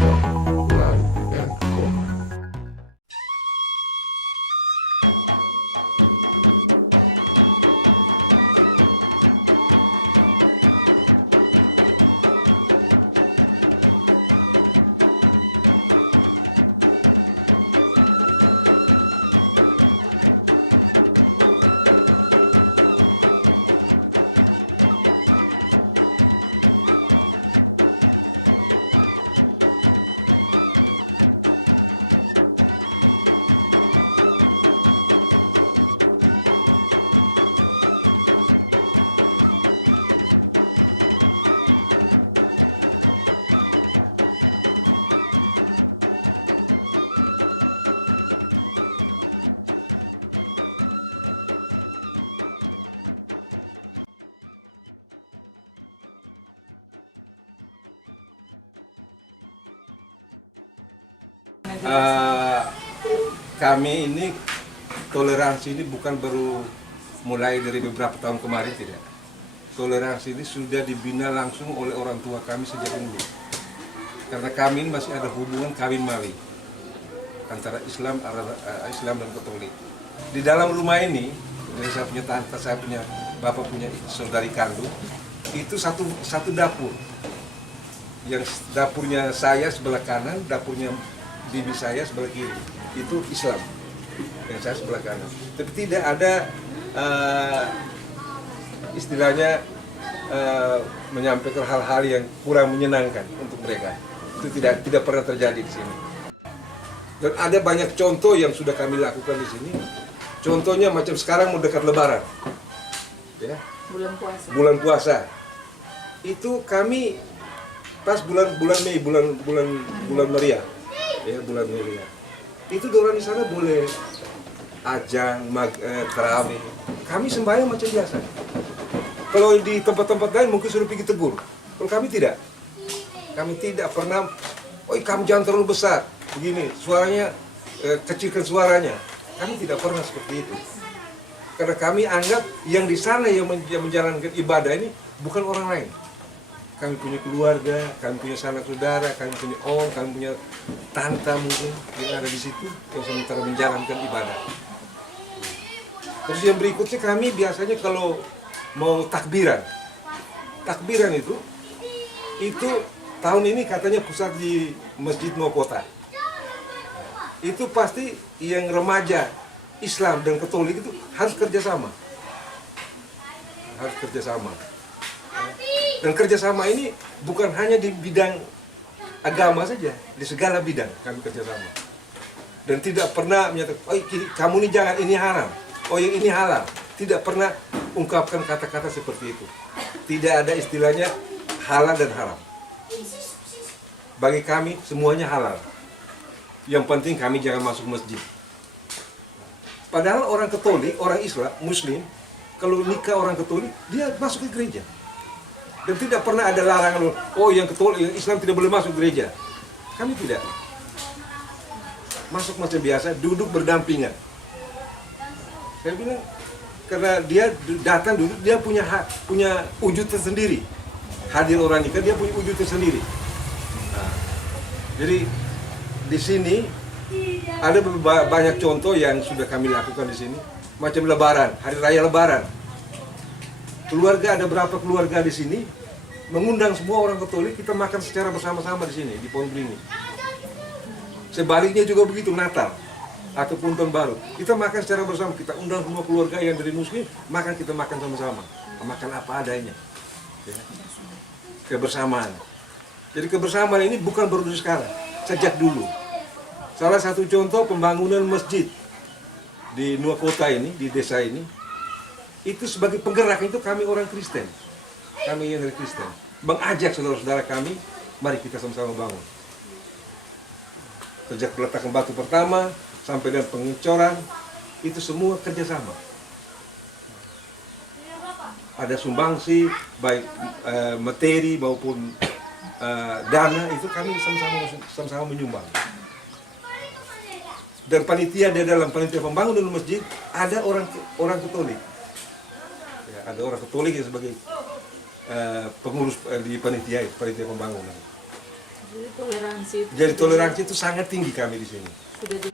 Islam, Love and Core. Kami ini toleransi ini bukan baru mulai dari beberapa tahun kemarin, tidak. Toleransi ini sudah dibina langsung oleh orang tua kami sejak dulu. Karena kami ini masih ada hubungan kawin mali antara Islam dan Katolik. Di dalam rumah ini, saya punya tante, saya punya bapak, punya saudari kandung, itu satu dapur. Yang dapurnya saya sebelah kanan, dapurnya bibi saya sebelah kiri. Itu Islam, yang saya sebelah kanan. Tapi tidak ada istilahnya menyampaikan hal-hal yang kurang menyenangkan untuk mereka. Itu tidak pernah terjadi di sini. Dan ada banyak contoh yang sudah kami lakukan di sini. Contohnya macam sekarang mau dekat Lebaran, ya. Bulan puasa. Itu kami pas bulan Mei, bulan Meriah, ya, bulan Meriah. Itu orang di sana boleh ajang, tarawih. Kami sembahyang macam biasa. Kalau di tempat-tempat lain mungkin suruh pergi tegur. Kalau kami tidak. Kami tidak pernah, kamu jangan terlalu besar. Begini, suaranya, kecilkan suaranya. Kami tidak pernah seperti itu. Karena kami anggap yang di sana yang menjalankan ibadah ini bukan orang lain. Kami punya keluarga, kami punya sanak saudara, kami punya om, kami punya tante mungkin yang ada di situ yang sementara menjalankan ibadah. Terus yang berikutnya kami biasanya kalau mau takbiran itu tahun ini katanya pusat di Masjid Mokota. Itu pasti yang remaja Islam dan Katolik itu harus kerjasama. Dan kerjasama ini bukan hanya di bidang agama saja, di segala bidang kami kerjasama. Dan tidak pernah menyatakan, kamu ini jangan, ini haram, yang ini halal. Tidak pernah ungkapkan kata-kata seperti itu. Tidak ada istilahnya halal dan haram. Bagi kami semuanya halal. Yang penting kami jangan masuk masjid. Padahal orang Katolik, orang Islam, Muslim, kalau nikah orang Katolik, dia masuk ke gereja. Dan tidak pernah ada larangan, yang Katolik, yang Islam tidak boleh masuk gereja. Kami tidak. Masuk macam biasa, duduk berdampingan. Saya bilang, karena dia datang duduk, dia punya hak, punya wujud tersendiri. Hadir orang nikah, dia punya wujud tersendiri. Nah, jadi di sini ada banyak contoh yang sudah kami lakukan di sini. Macam Lebaran, Hari Raya Lebaran. Keluarga, ada berapa keluarga di sini, mengundang semua orang Katolik, kita makan secara bersama-sama di sini, di Pohon Beringin. Sebaliknya juga begitu, Natal ataupun Tahun Baru, kita makan secara bersama, kita undang semua keluarga yang dari Muslim, kita makan sama-sama, makan apa adanya. Kebersamaan. Jadi kebersamaan ini bukan baru sekarang, sejak dulu. Salah satu contoh pembangunan masjid di Nuwakota ini, di desa ini, itu sebagai penggerak itu kami orang Kristen. Kami yang dari Kristen mengajak saudara-saudara kami, mari kita sama-sama bangun. Sejak peletakan batu pertama sampai dengan pengecoran, itu semua kerjasama. Ada sumbangsi, baik materi maupun dana, itu kami sama-sama menyumbang. Dan panitia, di dalam panitia pembangunan masjid ada orang Katolik. Ada orang Katolik yang sebagai pengurus di panitia pembangunan. Jadi toleransi itu sangat tinggi kami di sini. sudah di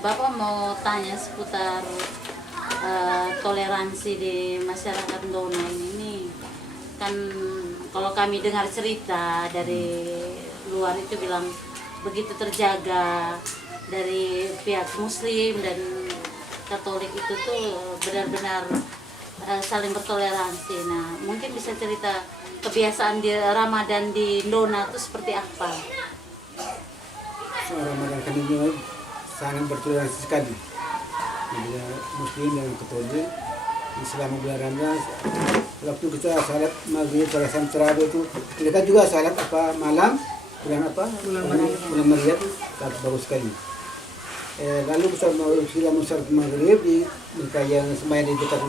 Bapak mau tanya seputar toleransi di masyarakat Ndona ini. Kan kalau kami dengar cerita dari luar itu bilang begitu terjaga dari pihak Muslim dan Katolik itu tuh benar-benar saling bertoleransi. Nah, mungkin bisa cerita kebiasaan di Ramadan di Ndona itu seperti apa? Ramadan kami sangat bertoleransi sekali. Jadi Muslim dan Katolik selama bulan Ramadan, waktu kita salat maghrib pada saat terawih itu, kita juga salat apa malam bulan Maria itu bagus sekali. Lalu kita mau salat maghrib di mereka yang sembahyang di dekat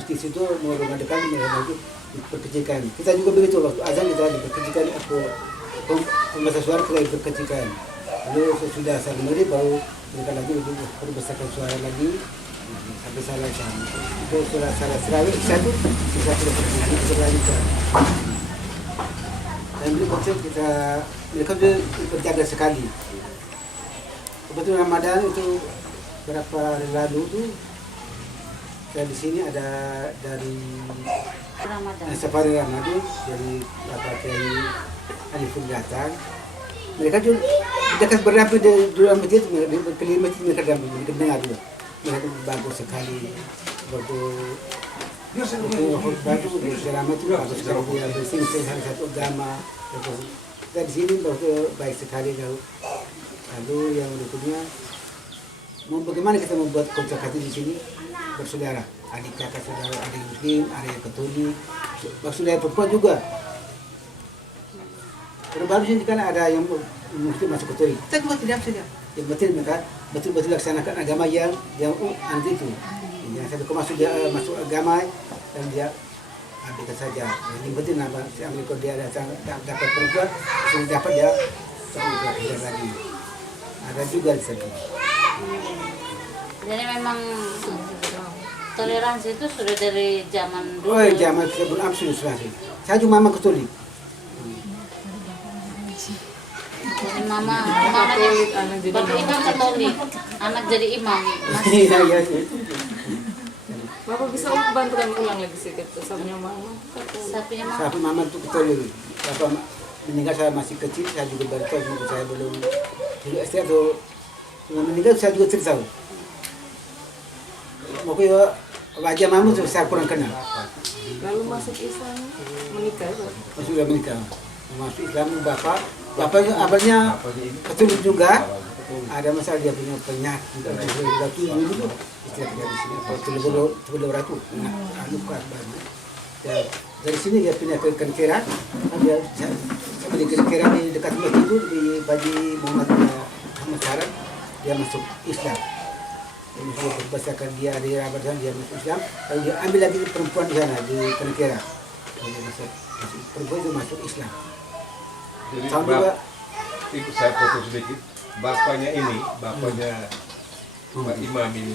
masjid itu mau rumah dekat itu diperkecilkan. Kita juga begitu waktu azan kita diperkecilkan pembaca suara kita diperkecilkan. Lalu sudah salat maghrib baru mereka lagi berbesarkan suara lagi sampai salat jam. Itu sudah salat terawih satu kita berlanjut. Dan itu maksud kita mereka berjaga sekali. Kebetulan Ramadan itu berapa lalu itu saya di sini ada dari Safari Ramadan dari Bapak Kiai Alifur datang. Mereka juga dekat berapi di dalam masjid, berkeliling masjid mereka dengar juga. Mereka bagus sekali, bagus selama itu bagus sekali. Dia bersih satu agama. Dari sini bagus baik sekali lalu yang berikutnya, bagaimana kita membuat komunikasi di sini bersaudara, adik kakak saudara, adik Muslim, adik Katolik, bersaudara perempuan juga. Baru sini kan ada yang mungkin masuk Katolik, kita juga tidak saja. Yang penting mereka betul-betul laksanakan agama yang anti itu. Yang satu masuk agama dan dia ambilkan saja. Yang penting apa? Ambil dia dapat perempuan, sudah dapat dia lagi. Ada juga di sana. Jadi memang toleransi itu sudah dari zaman dulu. Oh, zaman sebelum absolut sekali. Saya juga mama Katolik. Jadi mama Katolik, anak jadi imam. Katolik, anak jadi imam. Iya, iya. Bapak bisa bantukan ulang lagi sedikit sapunya mama. Sapu mama itu Katolik. Bapak meninggal saya masih kecil, saya juga baru tahu, saya belum saya tuh meninggal saya juga tidak tahu. Pokoknya wajah mama saya kurang kenal. Lalu masuk Islam menikah, Pak? Sudah menikah. Masuk Islam bapaknya abahnya Katolik juga. Ada masalah dia punya penyakit, laki dulu tidak di sini. Kalau Telur Ratu, dari sini dia pindah ke Kenkera, dia di Kenkera di dekat masjid itu di Baji Muhammad Sarang, dia masuk Islam. Dia berbasarkan dia di Ramadan dia masuk Islam, lalu dia ambil lagi perempuan di sana di Kenkera, perempuan itu masuk Islam. Jadi ikut saya foto sedikit. Bapaknya ini, bapaknya Pak Imam ini,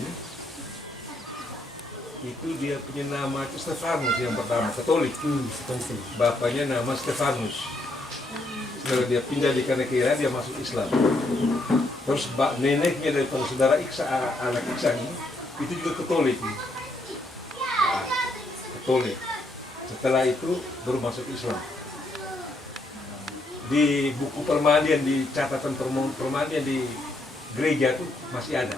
itu dia punya nama itu Stefanus yang pertama, Katolik. Bapaknya nama Stefanus. Setelah dia pindah di Kanekira, dia masuk Islam. Terus neneknya daripada saudara Iksa, anak Iksa ini, itu juga Katolik. Katolik. Setelah itu baru masuk Islam. Di buku permandian, di catatan permandian di gereja itu masih ada.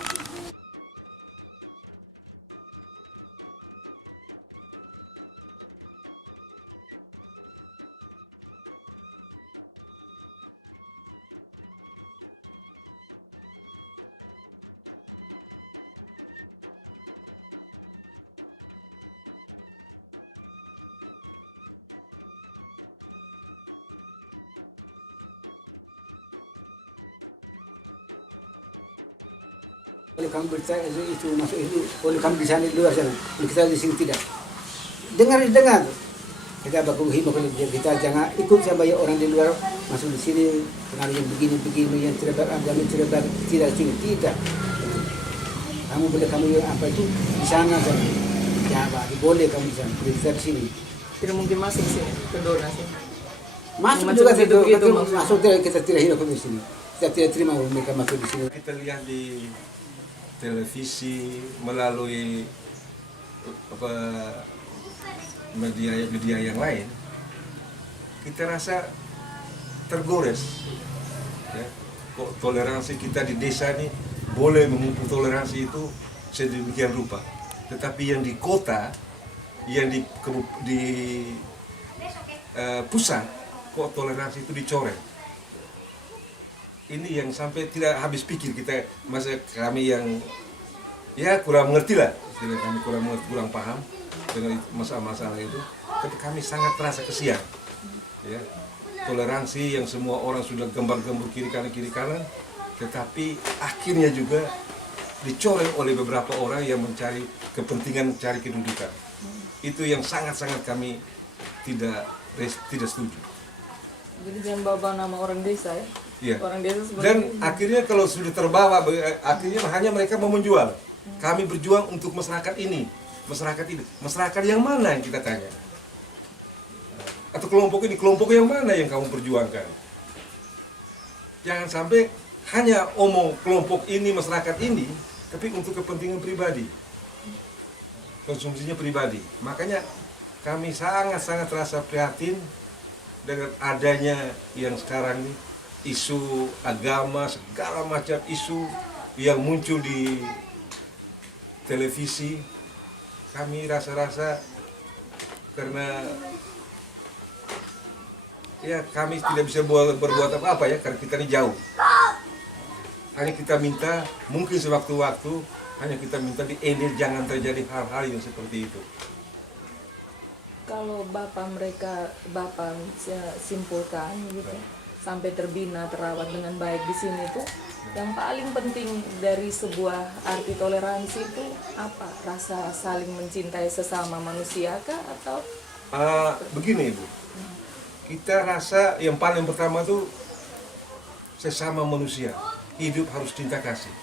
Boleh kamu percaya itu masuk itu, boleh kamu di sana di luar sana, kita di sini tidak. Dengar. Kita baku himbau kita jangan ikut sama orang di luar masuk di sini, pengaruh yang begini yang tidak beragama tidak sini tidak. Kamu boleh kamu yang apa itu di sana saja. Ya, boleh kamu di sana, kita di sini. Tidak mungkin masuk sini ke Dona sih. Masuk juga masuk kita tidak hidup di sini. Kita tidak terima mereka masuk di sini. Kita lihat di televisi melalui media yang lain, kita rasa tergores. Ya, kok toleransi kita di desa ini boleh memupuk toleransi itu sedemikian rupa, tetapi yang di kota, yang di pusat, kok toleransi itu dicoret. Ini yang sampai tidak habis pikir kita, masa kami yang ya kurang mengerti lah, kami kurang paham dengan masalah-masalah itu, tapi kami sangat terasa kesian. Ya, toleransi yang semua orang sudah gembar-gembur kiri kanan, tetapi akhirnya juga dicoret oleh beberapa orang yang mencari kepentingan, mencari kedudukan. Itu yang sangat-sangat kami tidak setuju. Jadi jangan bawa nama orang desa ya. Iya. Orang desa sebenarnya. Dan akhirnya kalau sudah terbawa, akhirnya hanya mereka mau menjual. Kami berjuang untuk masyarakat ini, masyarakat yang mana yang kita tanya? Atau kelompok yang mana yang kamu perjuangkan? Jangan sampai hanya omong kelompok ini, masyarakat ini, tapi untuk kepentingan pribadi, konsumsinya pribadi. Makanya kami sangat-sangat rasa prihatin dengan adanya yang sekarang isu agama, segala macam isu yang muncul di televisi. Kami rasa-rasa karena ya kami tidak bisa berbuat apa-apa ya, karena kita ini jauh. Hanya kita minta, mungkin sewaktu-waktu, hanya kita minta di Enel jangan terjadi hal-hal yang seperti itu. Kalau bapak bisa simpulkan gitu, sampai terbina terawat dengan baik di sini itu, yang paling penting dari sebuah arti toleransi itu apa? Rasa saling mencintai sesama manusia kah atau? Begini Ibu, kita rasa yang paling pertama itu sesama manusia, hidup harus cinta kasih.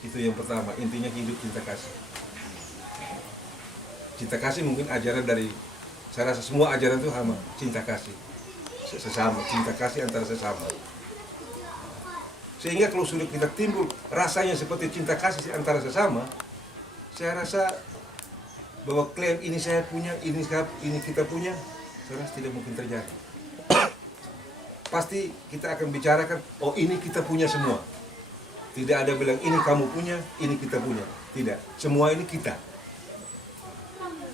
Itu yang pertama, intinya hidup cinta kasih. Cinta kasih mungkin ajaran dari, saya rasa semua ajaran itu sama, cinta kasih sesama, cinta kasih antara sesama. Sehingga kalau sudah kita timbul rasanya seperti cinta kasih antara sesama, saya rasa bahwa klaim ini saya punya, ini kita punya, saya rasa tidak mungkin terjadi. Pasti kita akan bicarakan, oh ini kita punya semua. Tidak ada bilang ini kamu punya, ini kita punya. Tidak, semua ini kita.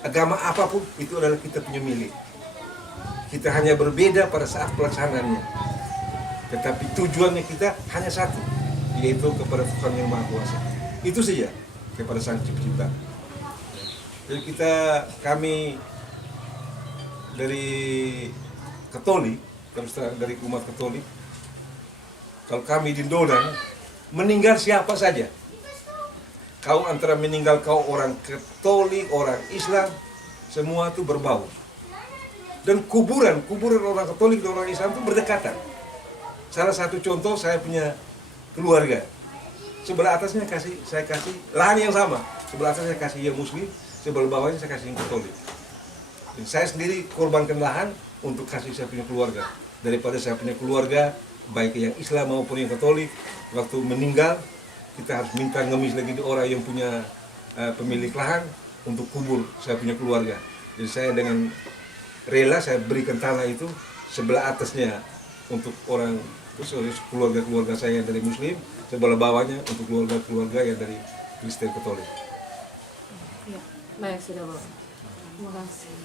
Agama apapun itu adalah kita punya milik. Kita hanya berbeda pada saat pelaksanaannya. Tetapi tujuannya kita hanya satu, yaitu kepada Tuhan yang Maha Kuasa. Itu saja, kepada Sang Pencipta. Jadi kami dari Katolik, dari umat Katolik, kalau kami di Dodan, meninggal siapa saja. Kau antara meninggal kau orang Katolik, orang Islam, semua itu berbau. Dan kuburan orang Katolik dan orang Islam itu berdekatan. salah satu contoh saya punya keluarga. Sebelah atasnya saya kasih lahan yang sama. Sebelah atas saya kasih yang Muslim, sebelah bawahnya saya kasih yang Katolik. Dan saya sendiri korbankan lahan untuk kasih saya punya keluarga. Daripada saya punya keluarga, baik yang Islam maupun yang Katolik, waktu meninggal kita harus minta ngemis lagi di orang yang punya pemilik lahan untuk kubur saya punya keluarga. Jadi saya dengan rela saya berikan tanah itu sebelah atasnya untuk orang keluarga saya dari Muslim, sebelah bawahnya untuk keluarga yang dari Kristen Katolik. Ya, baik sudah Bapak. Terima kasih.